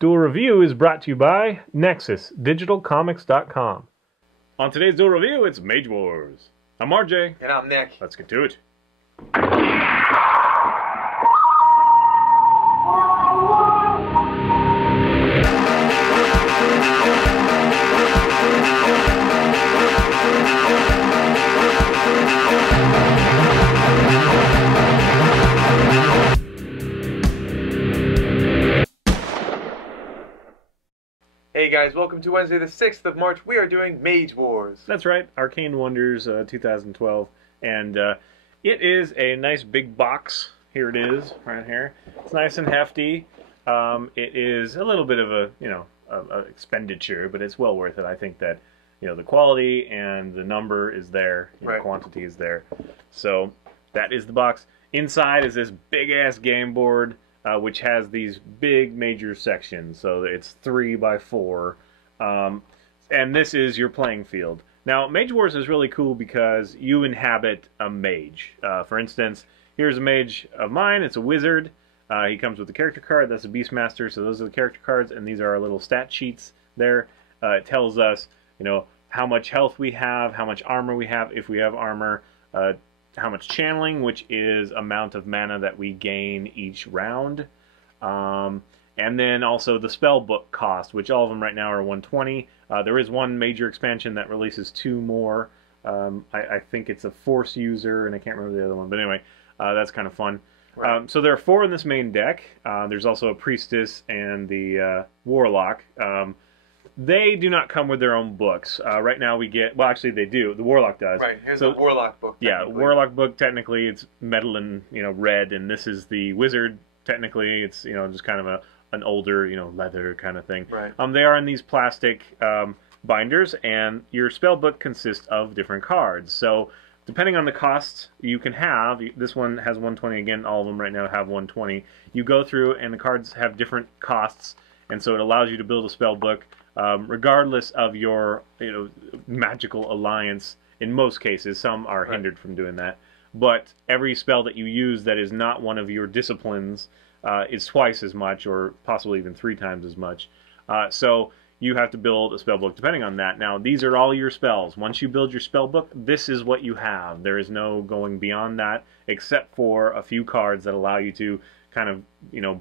Duel Review is brought to you by NexusDigitalComics.com. On today's Duel Review, it's Mage Wars. I'm RJ. And I'm Nick. Let's get to it. Hey guys, welcome to Wednesday the 6th of March. We are doing Mage Wars. That's right, Arcane Wonders 2012. And it is a nice big box. Here it is, right here. It's nice and hefty. It is a little bit of a, a expenditure, but it's well worth it. I think that, the quality and the number is there, right. Quantity is there. So that is the box. Inside is this big-ass game board, which has these big major sections. So it's 3 by 4. And this is your playing field. Now, Mage Wars is really cool because you inhabit a mage. For instance, here's a mage of mine. It's a wizard. He comes with a character card. That's a Beastmaster. So those are the character cards, and these are our little stat sheets there. It tells us, how much health we have, how much armor we have, if we have armor, how much channeling, which is amount of mana that we gain each round. And then also the spell book cost, which all of them right now are 120. There is one major expansion that releases 2 more. I think it's a Force user, and I can't remember the other one. But anyway, that's kind of fun. Right. So there are 4 in this main deck. There's also a Priestess and the Warlock. They do not come with their own books. Right now we get... Well, actually they do. The Warlock does. Right, here's the Warlock book. Yeah, Warlock book, technically, it's metal and, red. And this is the Wizard, technically. It's, just kind of an older, leather kind of thing. Right. They are in these plastic binders, and your spell book consists of different cards. So, depending on the cost you can have, this one has 120 again, all of them right now have 120. You go through, and the cards have different costs, and so it allows you to build a spell book regardless of your, magical alliance. In most cases, some are hindered from doing that. But every spell that you use that is not one of your disciplines is twice as much, or possibly even 3 times as much. So you have to build a spell book depending on that. Now, these are all your spells. Once you build your spell book, this is what you have. There is no going beyond that, except for a few cards that allow you to kind of,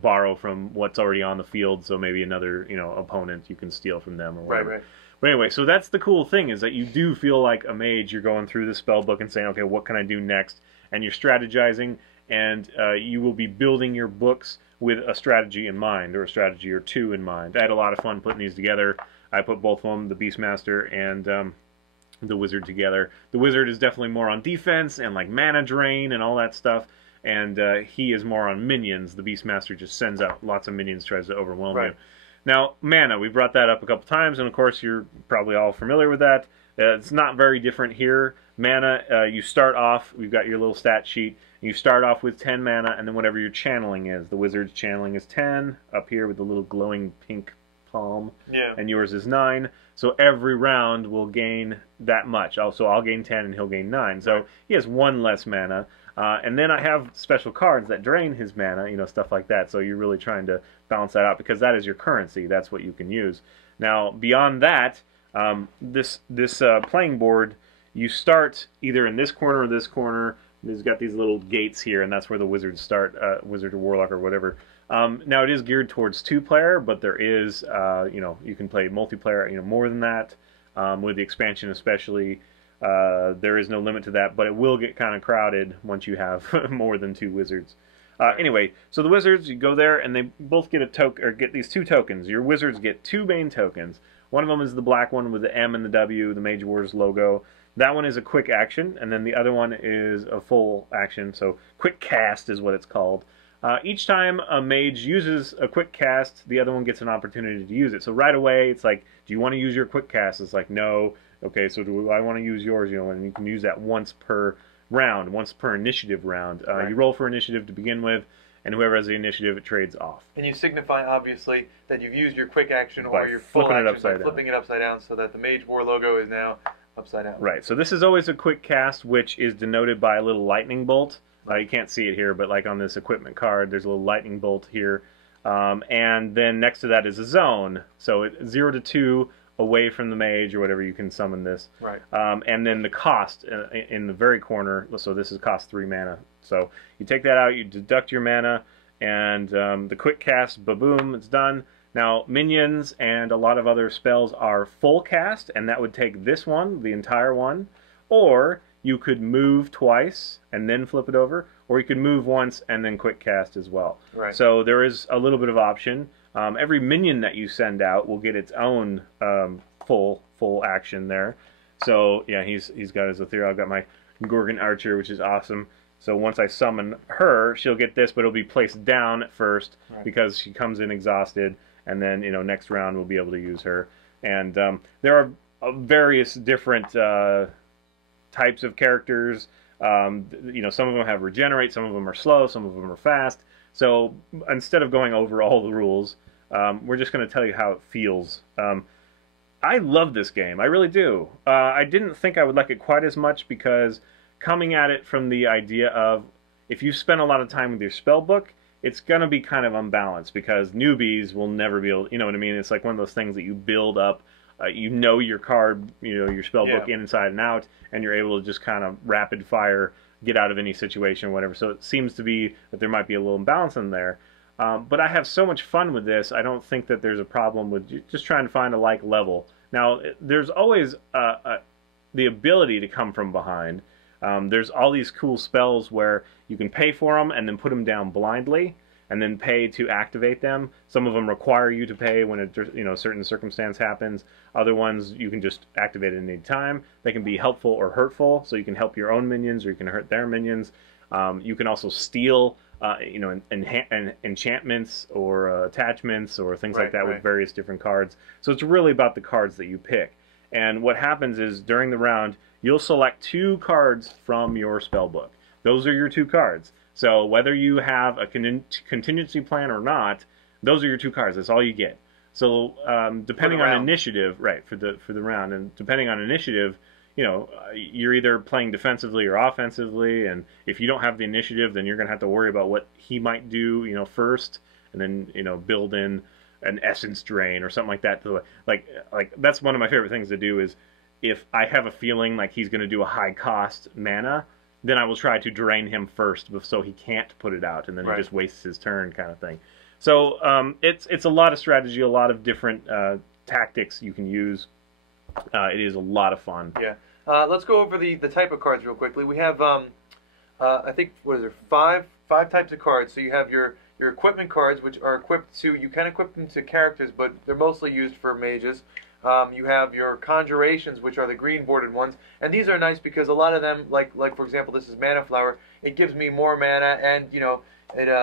borrow from what's already on the field. So maybe another, opponent you can steal from them or whatever. Right. But anyway, so that's the cool thing, is that you do feel like a mage. You're going through the spell book and saying, okay, what can I do next? And you're strategizing, and you will be building your books with a strategy in mind, or a strategy or 2 in mind. I had a lot of fun putting these together. I put both of them, the Beastmaster and the Wizard, together. The Wizard is definitely more on defense and like mana drain and all that stuff, and he is more on minions. The Beastmaster just sends out lots of minions, tries to overwhelm you. Now, mana, we brought that up a couple times, and of course you're probably all familiar with that. It's not very different here. Mana, you start off, we've got your little stat sheet, you start off with 10 mana, and then whatever your channeling is. The Wizard's channeling is 10, up here with the little glowing pink palm, and yours is 9. So every round will gain that much. Also, I'll gain 10 and he'll gain 9. So he has 1 less mana. And then I have special cards that drain his mana, stuff like that. So you're really trying to balance that out, because that is your currency. That's what you can use. Now, beyond that, this playing board, you start either in this corner or this corner. It's got these little gates here, and that's where the wizards start, wizard or warlock or whatever. Now, it is geared towards 2-player, but there is, you can play multiplayer, more than that, with the expansion especially. There is no limit to that, but it will get kind of crowded once you have more than 2 wizards. Anyway, so the wizards, you go there, and they both get a token, or get these 2 tokens. Your wizards get 2 main tokens. One of them is the black one with the M and the W, the Mage Wars logo. That one is a quick action, and then the other one is a full action, so quick cast is what it's called. Each time a mage uses a quick cast, the other one gets an opportunity to use it. So right away, it's like, do you want to use your quick cast? It's like, no. Okay, so do I want to use yours? And you can use that once per round, once per initiative round. You roll for initiative to begin with, and whoever has the initiative, it trades off. And you signify, obviously, that you've used your quick action or your full action by flipping it upside down, so that the Mage War logo is now upside down. Right, so this is always a quick cast, which is denoted by a little lightning bolt. You can't see it here, but like on this equipment card, there's a little lightning bolt here. And then next to that is a zone. So it's 0 to 2 away from the mage or whatever you can summon this. Right. And then the cost in the very corner. So this is cost 3 mana. So you take that out, you deduct your mana, and the quick cast, ba-boom, it's done. Now, minions and a lot of other spells are full cast, and that would take this one, the entire one. Or you could move twice and then flip it over, or you could move once and then quick cast as well. Right. So there is a little bit of option. Every minion that you send out will get its own full action there. So yeah, he's got his ethereal. I've got my Gorgon Archer, which is awesome. So once I summon her, she'll get this, but it'll be placed down at first because she comes in exhausted, and then next round we'll be able to use her. And there are various different types of characters. Some of them have regenerate, some of them are slow, some of them are fast. So instead of going over all the rules, we're just going to tell you how it feels. I love this game, I really do. I didn't think I would like it quite as much because coming at it from the idea of if you spend a lot of time with your spell book, it's going to be kind of unbalanced because newbies will never be able, you know what I mean? It's like one of those things that you build up, your card, your spell book inside and out, and you're able to just kind of rapid fire, get out of any situation, whatever. So it seems to be that there might be a little imbalance in there. But I have so much fun with this, I don't think that there's a problem with just trying to find a like level. Now, there's always the ability to come from behind. There's all these cool spells where you can pay for them and then put them down blindly, and then pay to activate them. Some of them require you to pay when a certain circumstance happens. Other ones you can just activate at any time. They can be helpful or hurtful, so you can help your own minions or you can hurt their minions. You can also steal enchantments or attachments or things like that with various different cards. So it's really about the cards that you pick. And what happens is during the round, you'll select 2 cards from your spell book. Those are your 2 cards. So whether you have a contingency plan or not, those are your 2 cards. That's all you get. So depending on initiative, for the round, and depending on initiative, you're either playing defensively or offensively. And if you don't have the initiative, then you're going to have to worry about what he might do, first, and then build in an essence drain or something like that. Like that's one of my favorite things to do is if I have a feeling like he's going to do a high cost mana, then I will try to drain him first so he can't put it out, and then he just wastes his turn kind of thing. So it's a lot of strategy, a lot of different tactics you can use. It is a lot of fun. Yeah. Let's go over the type of cards real quickly. We have, I think, what is there, five types of cards. So you have your equipment cards, which are equipped to, you can equip them to characters, but they're mostly used for mages. You have your conjurations, which are the green bordered ones, and these are nice because a lot of them, like for example, this is Mana Flower. It gives me more mana, and it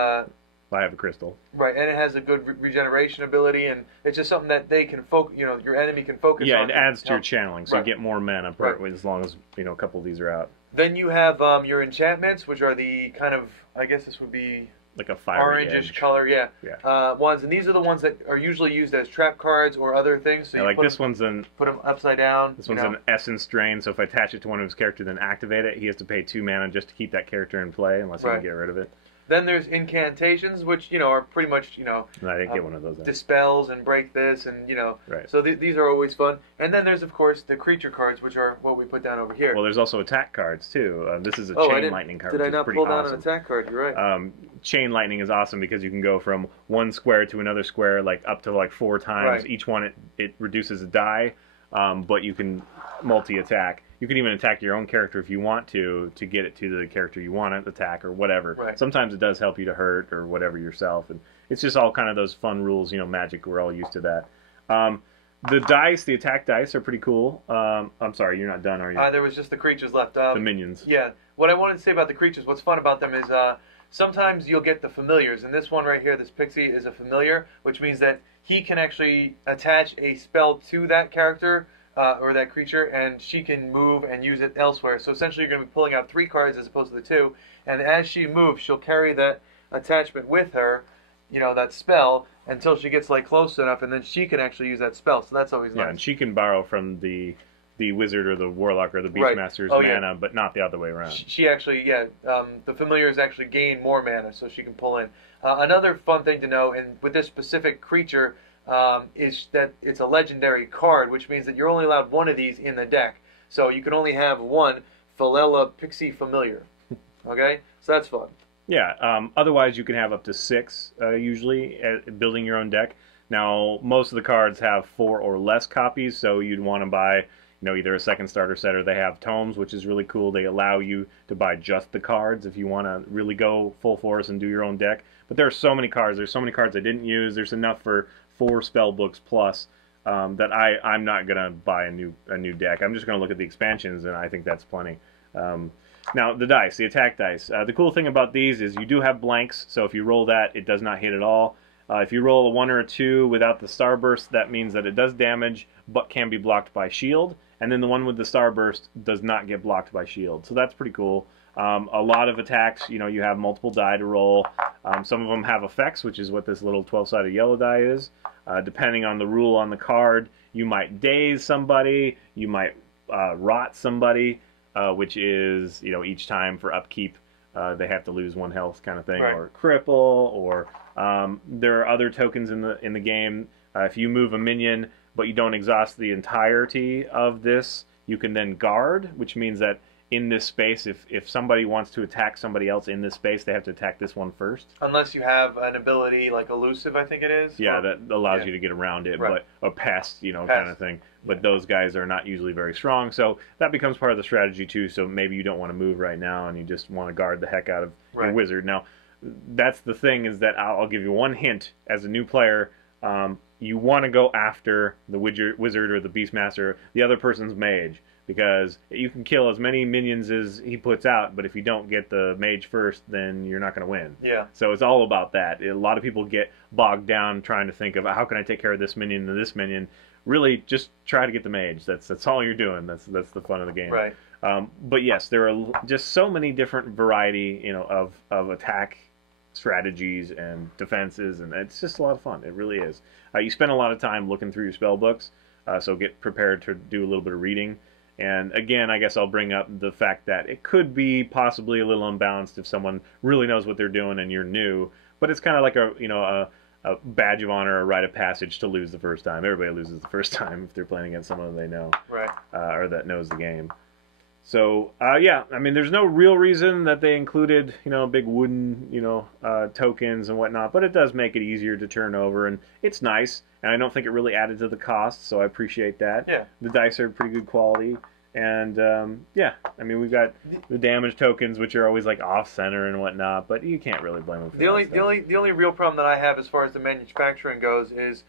I have a crystal. Right, and it has a good regeneration ability, and it's just something that they can focus. Your enemy can focus on. Yeah, it adds to your channeling, so you get more mana as long as a couple of these are out. Then you have your enchantments, which are the kind of, I guess this would be like a fiery orangish edge color, ones, and these are the ones that are usually used as trap cards or other things. So like this one's put them upside down. This one's an essence drain, so if I attach it to one of his characters and activate it, he has to pay 2 mana just to keep that character in play, unless he can get rid of it. Then there's incantations, which are pretty much I didn't get one of those. Dispels and break this, and So these are always fun. And then there's of course the creature cards, which are what we put down over here. Well, there's also attack cards too. This is a chain lightning card. Did I not pull down an attack card? You're right. Chain lightning is awesome because you can go from one square to another square, like up to 4 times. Each one it reduces a die, but you can multi-attack. You can even attack your own character if you want to get it to the character you want to attack or whatever. Sometimes it does help you to hurt or whatever yourself, and it's just all kind of those fun rules. Magic, we're all used to that. The dice, the attack dice, are pretty cool. I'm sorry, you're not done, are you? There was just the creatures left. The minions. Yeah. What I wanted to say about the creatures, what's fun about them is sometimes you'll get the familiars, and this one right here, this pixie, is a familiar, which means that he can actually attach a spell to that character. Or that creature, and she can move and use it elsewhere. So essentially you're going to be pulling out 3 cards as opposed to the 2, and as she moves, she'll carry that attachment with her, that spell, until she gets close enough, and then she can actually use that spell. So that's always nice. Yeah, and she can borrow from the the wizard or the warlock or the Right. beastmaster's Oh, mana, yeah. but not the other way around. She actually, yeah, the familiars actually gain more mana, so she can pull in. Another fun thing to know, and with this specific creature, is that it's a legendary card, which means that you're only allowed one of these in the deck. So you can only have one Philela Pixie Familiar. Okay, so that's fun. Yeah. Otherwise, you can have up to 6 usually building your own deck. Now, most of the cards have 4 or less copies, so you'd want to buy, either a second starter set or they have tomes, which is really cool. They allow you to buy just the cards if you want to really go full force and do your own deck. But there are so many cards. There's so many cards I didn't use. There's enough for 4 spell books plus that I'm not gonna buy a new deck. I'm just gonna look at the expansions, and I think that's plenty. Now, the dice, the attack dice. The cool thing about these is you do have blanks, so if you roll that, it does not hit at all. If you roll a 1 or a 2 without the starburst, that means that it does damage, but can be blocked by shield. And then the one with the starburst does not get blocked by shield. So that's pretty cool. A lot of attacks, you have multiple die to roll. Some of them have effects, which is what this little 12-sided yellow die is. Depending on the rule on the card, you might daze somebody, you might rot somebody, which is, each time for upkeep, they have to lose 1 health kind of thing, Right. or cripple, or there are other tokens in the game. If you move a minion, but you don't exhaust the entirety of this, you can then guard, which means that in this space, if somebody wants to attack somebody else in this space, they have to attack this one first. Unless you have an ability like elusive, I think it is. Yeah, Or- that allows yeah. you to get around it, Right. but or pest, kind Pest. of thing. But those guys are not usually very strong, so that becomes part of the strategy too. So maybe you don't want to move right now, and you just want to guard the heck out of your Right. wizard. Now, that's the thing, is that I'll give you one hint as a new player. You want to go after the wizard or the beastmaster, the other person's mage, because you can kill as many minions as he puts out, but if you don't get the mage first, then you're not going to win. Yeah. So it's all about that. A lot of people get bogged down trying to think of how can I take care of this minion and this minion. Really, just try to get the mage. That's all you're doing. That's the fun of the game. Right. But yes, there are just so many different variety, of attack strategies and defenses, and it's just a lot of fun. It really is. You spend a lot of time looking through your spell books, so get prepared to do a little bit of reading. And again, I guess I'll bring up the fact that it could be possibly a little unbalanced if someone really knows what they're doing and you're new. But it's kind of like a badge of honor, a rite of passage to lose the first time. Everybody loses the first time if they're playing against someone they know, Right. or that knows the game. So yeah, I mean, there's no real reason that they included big wooden tokens and whatnot, but it does make it easier to turn over, and it's nice. And I don't think it really added to the cost, so I appreciate that. Yeah. The dice are pretty good quality, and yeah, I mean, we've got the damage tokens, which are always like off center and whatnot, but you can't really blame them for The that only stuff. the only real problem that I have as far as the manufacturing goes is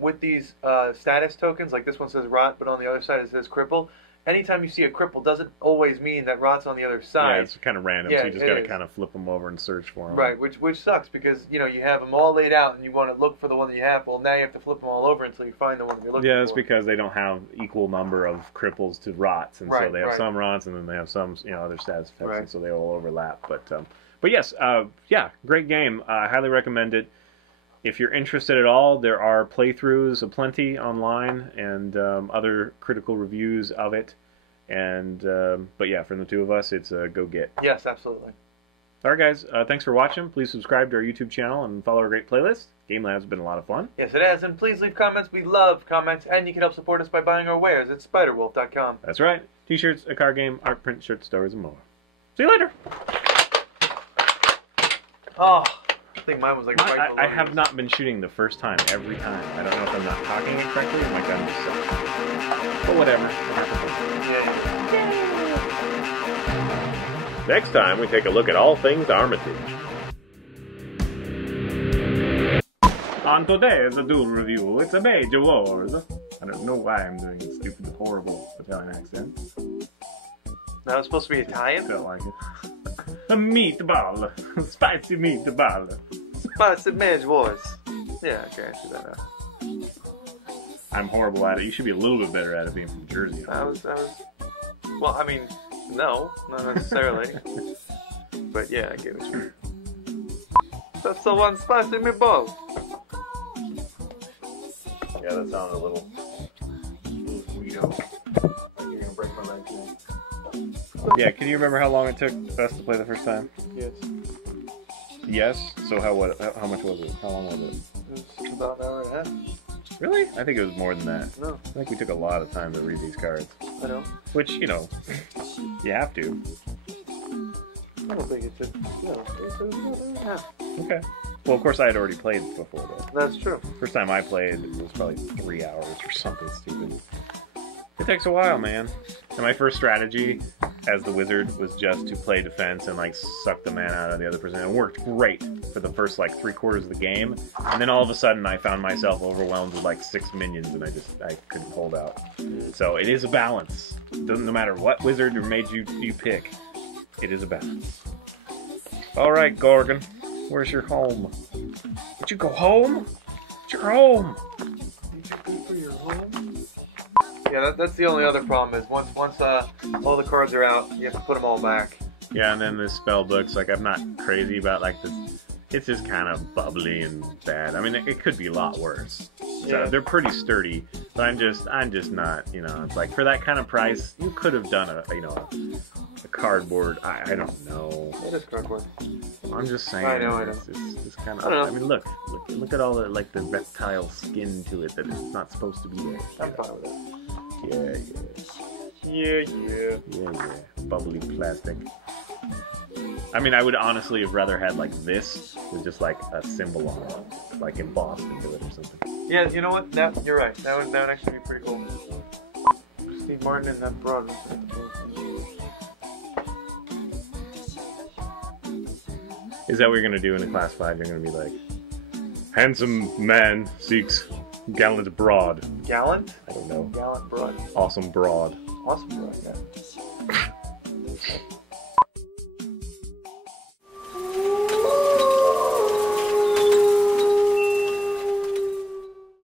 with these status tokens, like this one says rot, but on the other side it says cripple. Anytime you see a cripple doesn't always mean that rot's on the other side. Yeah, it's kind of random, Yeah, so you just it got to is. kind of flip them over and search for them. Right, which sucks because you have them all laid out and you want to look for the one that you have. Well, now you have to flip them all over until you find the one that you're looking for. Yeah, it's because they don't have equal number of cripples to rots, and so Right, they have right. some rots, and then they have some, other status effects, Right. and so they all overlap. But yes, yeah, great game. I highly recommend it. If you're interested at all, there are playthroughs aplenty online and other critical reviews of it. And but yeah, from the two of us, it's a go get. Yes, absolutely. All right, guys, thanks for watching. Please subscribe to our YouTube channel and follow our great playlist. Game Lab's been a lot of fun. Yes, it has. And please leave comments. We love comments. And you can help support us by buying our wares at spiderwolf.com. That's right. T-shirts, a card game, art print, shirts, stories, and more. See you later. Oh, I think mine was like right below I have yours. not been shooting the first time every time. I don't know if I'm not talking it correctly or my gun just sucks. But whatever. It happens. Yeah. Next time, we take a look at all things Armitage. On today's Duel review, it's a Mage Wars. I don't know why I'm doing a stupid, horrible Italian accent. That was supposed to be Italian? Felt like it. A meatball. Spicy meatball. But it's the Mage Wars. Yeah, okay, I see that now. I'm horrible at it. You should be a little bit better at it being from Jersey. I was, well, I mean, no, not necessarily. But yeah, I get it. That's the one spicy meatball. Yeah, that sounded a little weirdo. Yeah, can you remember how long it took us to play the first time? Yes. Yes? So how much was it? How long was it? It was about an hour and a half. Really? I think it was more than that. No. I think we took a lot of time to read these cards. I know. Which, you know, you have to. I don't think it took, you know, it was about an hour and a half. Okay. Well, of course, I had already played before, though. That's true. First time I played, it was probably 3 hours or something stupid. It takes a while, man. And my first strategy as the wizard was just to play defense and, like, suck the mana out of the other person. It worked great for the first, like, 3/4 of the game. And then all of a sudden, I found myself overwhelmed with, like, 6 minions, and I couldn't hold out. So it is a balance. No matter what wizard or mage you pick, it is a balance. All right, Gorgon. Where's your home? Did you go home? It's your home. Did you go for your home? Yeah, that's the only other problem is once all the cards are out, you have to put them all back. Yeah, and then this spell book's like, I'm not crazy about like this. It's just kind of bubbly and bad. I mean, it could be a lot worse. So Yeah. they're pretty sturdy, but I'm just not. You know, it's like for that kind of price, you could have done a cardboard. I don't know. It is cardboard. I'm just saying. I know. It's kind of. I don't know. I mean, look at all the like the reptile skin to it that is not supposed to be there. I'm fine with it. Yeah. Bubbly plastic. I mean, I would honestly have rather had like this with just like a symbol on it, like embossed into it or something. Yeah, you know what? You're right. That would actually be pretty cool. Steve Martin and that broad. Is that what you're gonna do in a class 5? You're gonna be like, handsome man seeks gallant broad. Gallant? I don't know. Gallant broad. Awesome broad. Awesome broad, yeah.